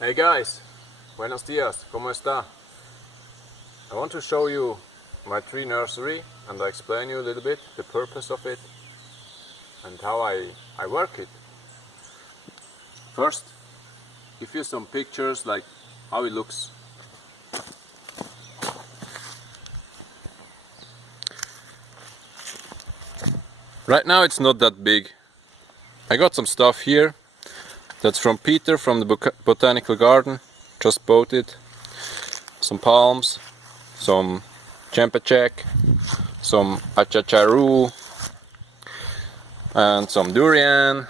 Hey guys, buenos dias, ¿cómo está? I want to show you my tree nursery and I explain you a little bit the purpose of it and how I work it. First, give you some pictures like how it looks. Right now it's not that big. I got some stuff here. That's from Peter from the botanical garden. Just bought it. Some palms, some champachek, some achacharu, and some durian.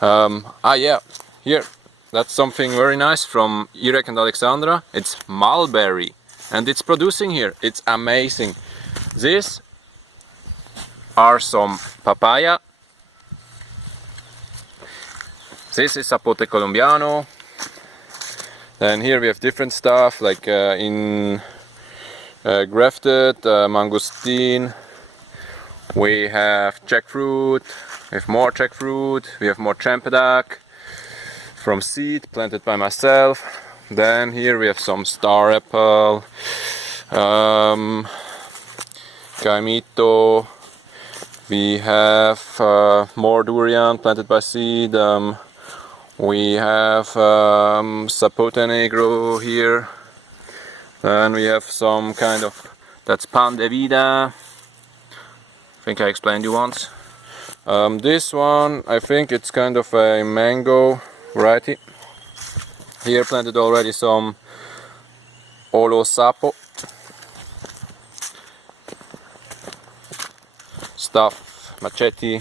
Yeah, here, that's something very nice from Irek and Alexandra. It's mulberry, and it's producing here. It's amazing. These are some papaya. This is Zapote Colombiano. Then here we have different stuff like grafted mangosteen. We have jackfruit. We have more jackfruit. We have more champadak from seed planted by myself. Then here we have some star apple, kaimito. We have more durian planted by seed. We have Zapote Negro here. Then we have some kind of, that's Pan de Vida. I think I explained you once. This one, I think it's kind of a mango variety. Here planted already some Olo Sapo stuff, machete.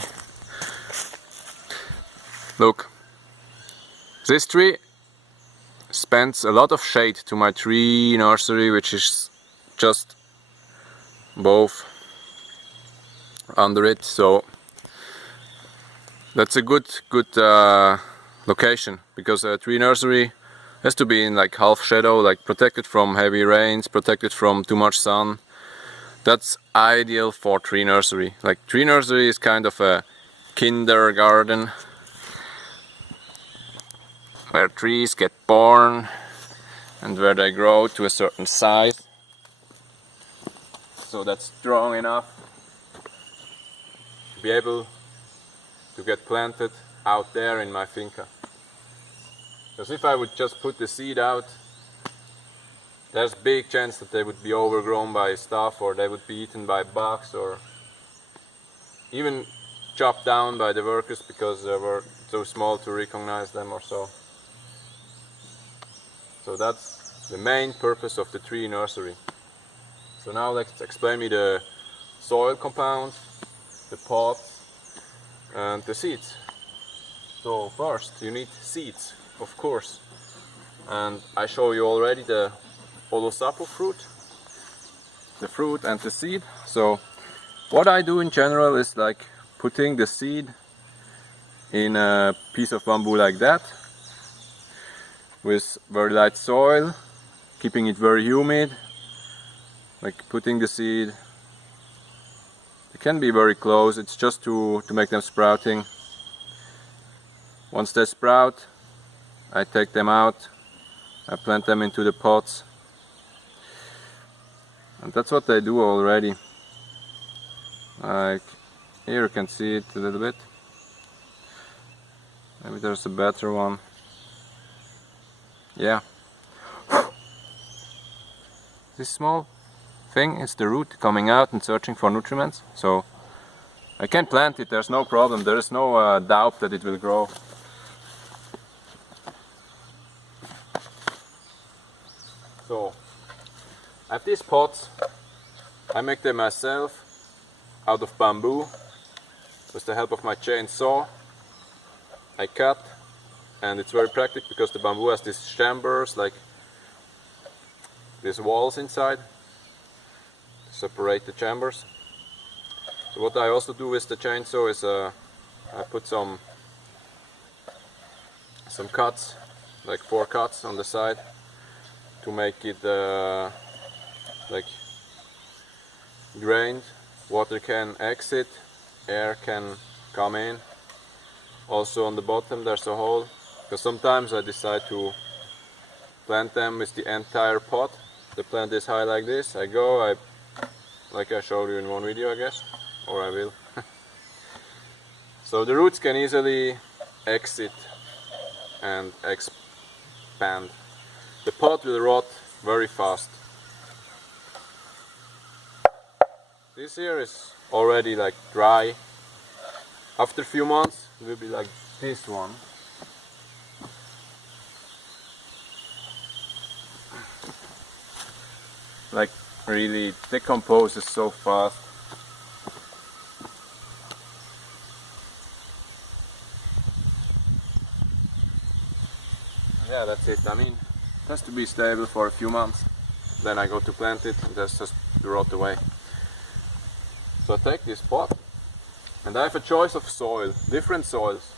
Look. This tree spends a lot of shade to my tree nursery, which is just both under it, so that's a good location, because a tree nursery has to be in like half shadow, like protected from heavy rains, protected from too much sun. That's ideal for tree nursery. Like tree nursery is kind of a kindergarten where trees get born and where they grow to a certain size, so that's strong enough to be able to get planted out there in my finca. Because if I would just put the seed out, there's big chance that they would be overgrown by stuff, or they would be eaten by bugs, or even chopped down by the workers because they were too small to recognize them or so. So that's the main purpose of the tree nursery. So now let's explain me the soil compounds, the pots and the seeds. So first you need seeds, of course. And I show you already the Olosapo fruit, the fruit and the seed. So what I do in general is like putting the seed in a piece of bamboo like that, with very light soil, keeping it very humid, like putting the seed. It can be very close, it's just to make them sprouting. Once they sprout, I take them out, I plant them into the pots, and that's what I do already. Like here you can see it a little bit. Maybe there's a better one. Yeah. This small thing is the root coming out and searching for nutriments. So I can plant it, there's no problem. There is no doubt that it will grow. So I have these pots. I make them myself out of bamboo with the help of my chainsaw. I cut. And it's very practical because the bamboo has these chambers, like these walls inside to separate the chambers. So what I also do with the chainsaw is I put some cuts, like 4 cuts on the side, to make it like drained. Water can exit, air can come in. Also on the bottom there's a hole because sometimes I decide to plant them with the entire pot. The plant is high like this. Like I showed you in one video, I guess, or I will. So the roots can easily exit and expand. The pot will rot very fast. This here is already like dry. After a few months it will be like this one. Like really decomposes so fast. Yeah, that's it. I mean, it has to be stable for a few months. Then I go to plant it and that's just to rot away. So I take this pot and I have a choice of soil, different soils.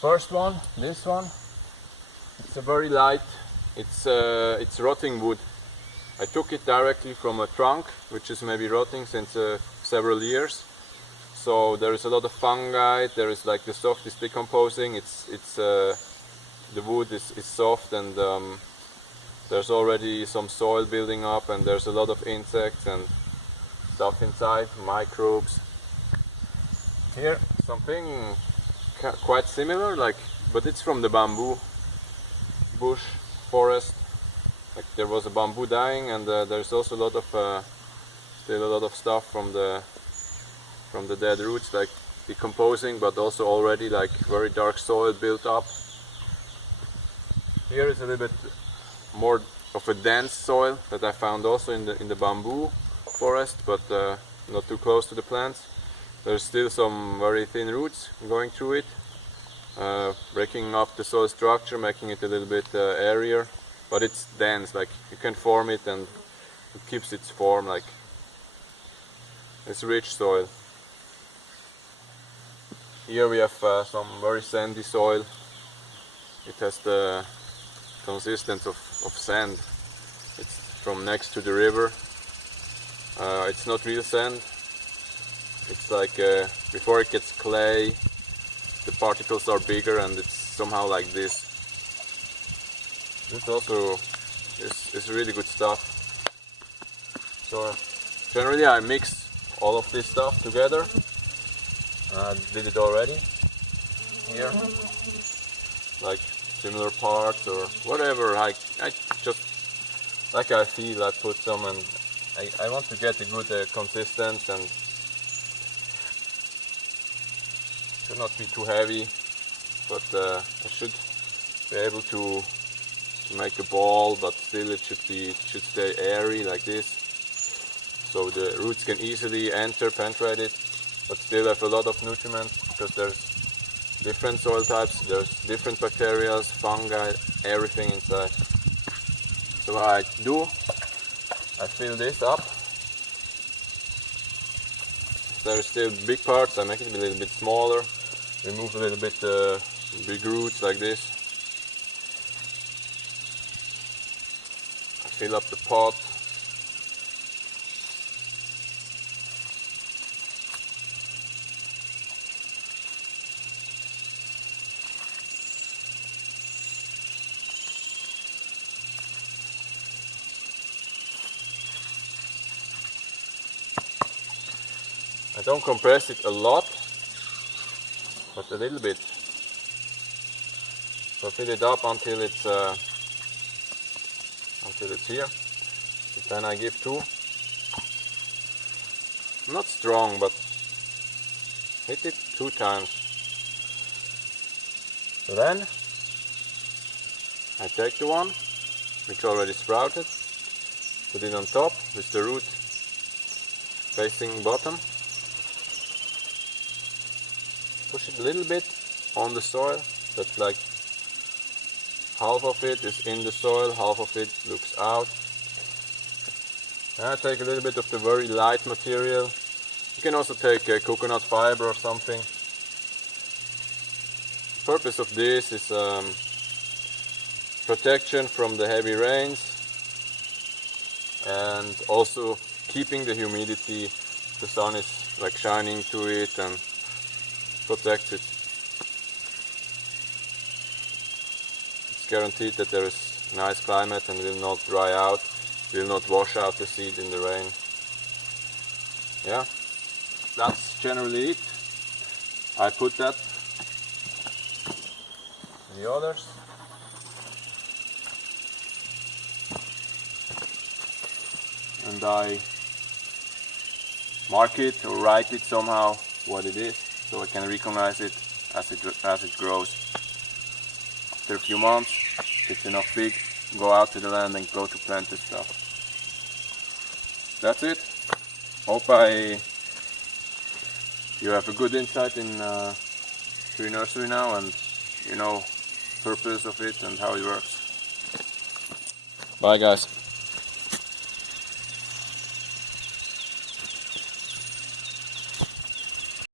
First one, this one, it's a very light, it's rotting wood. I took it directly from a trunk, which is maybe rotting since several years. So there is a lot of fungi. There is like the soft is decomposing. The wood is soft, and there's already some soil building up, and there's a lot of insects and stuff inside, microbes. Here something quite similar, but it's from the bamboo bush forest. Like there was a bamboo dying, and there's also still a lot of stuff from the dead roots, like decomposing, but also already like very dark soil built up. Here is a little bit more of a dense soil that I found also in the bamboo forest, but not too close to the plants. There's still some very thin roots going through it, breaking up the soil structure, making it a little bit airier, but it's dense, like you can form it and it keeps its form, like it's rich soil. Here we have some very sandy soil. It has the consistence of sand. It's from next to the river. It's not real sand. It's like before it gets clay, the particles are bigger and it's somehow like this. This also is really good stuff. So generally I mix all of this stuff together. I did it already here, like similar parts or whatever. I just like I feel, I put some, and I want to get a good consistency, and should not be too heavy, but I should be able to make a ball, but still it should stay airy like this, so the roots can easily penetrate it, but still have a lot of nutriment, because there's different soil types, there's different bacteria, fungi, everything inside. So what I do, I fill this up. There's still big parts, I make it a little bit smaller, remove a little bit big roots like this. I fill up the pot. I don't compress it a lot, but a little bit. So fill it up until it's here. And then I give two. Not strong, but hit it 2 times. So then I take the one which already sprouted, put it on top with the root facing bottom. Push it a little bit on the soil, that's like half of it is in the soil, half of it looks out. And I take a little bit of the very light material. You can also take coconut fiber or something. The purpose of this is protection from the heavy rains, and also keeping the humidity. The sun is like shining to it and protects it. it's guaranteed that there is nice climate and will not dry out, will not wash out the seed in the rain. Yeah, that's generally it. I put that in the others. And I mark it or write it somehow what it is, so I can recognize it as it grows. After a few months, if it's enough big, go out to the land and go to plant this stuff. That's it. Hope you have a good insight in tree nursery now, and you know purpose of it and how it works. Bye guys.